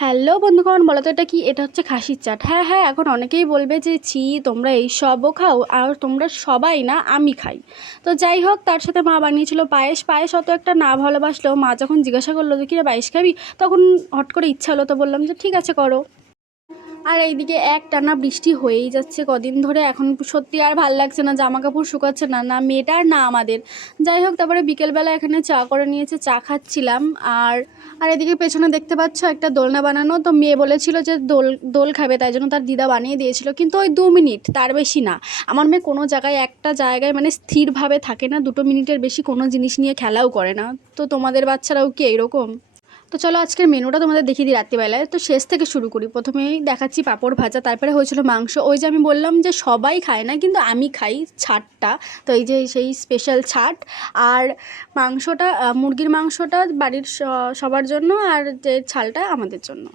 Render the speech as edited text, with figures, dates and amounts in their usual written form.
Hello বন্ধুগণ, বলো তো এটা কি? এটা হচ্ছে খাসির চাট। হ্যাঁ হ্যাঁ, এখন অনেকেই বলবে যে ছি তোমরা এইসবও খাও, আর তোমরা সবাই না, আমি খাই। তো যাই হোক, তার সাথে মা বানিয়েছিল পায়েস। পায়েস অত একটা না ভালোবাসলেও মা যখন জিজ্ঞাসা করলো যে কিরে পায়েস খাবি, তখন হট করে ইচ্ছা হলো, তো বললাম যে ঠিক আছে করো। আর এইদিকে একটানা বৃষ্টি হয়েই যাচ্ছে কদিন ধরে। এখন সত্যি আর ভাল লাগছে না, জামা কাপড় শুকাচ্ছে না, না মেয়েটার না আমাদের। যাই হোক, তারপরে বিকেলবেলা এখানে চা করে নিয়েছে, চা খাচ্ছিলাম। আর আর এদিকে পেছনে দেখতে পাচ্ছ একটা দোলনা বানানো, তো মেয়ে বলেছিল যে দোল দোল খাবে, তাই জন্য তার দিদা বানিয়ে দিয়েছিল, কিন্তু ওই 2 মিনিট, তার বেশি না। আমার মেয়ে কোনো জায়গায় একটা জায়গায় মানে স্থিরভাবে থাকে না, 2 মিনিটের বেশি কোনো জিনিস নিয়ে খেলাও করে না। তো তোমাদের বাচ্চারাও কি এইরকম? তো চলো আজকের মেনুটা তোমাদের দেখিয়ে দিই রাত্রিবেলায়। তো শেষ থেকে শুরু করি। প্রথমেই দেখাচ্ছি পাঁপড় ভাজা, তারপরে হয়েছিল মাংস। ওই যে আমি বললাম যে সবাই খায় না, কিন্তু আমি খাই ছাটটা। তো এই যে সেই স্পেশাল ছাট। আর মাংসটা মুরগির মাংসটা বাড়ির সবার জন্য, আর যে ছালটা আমাদের জন্য।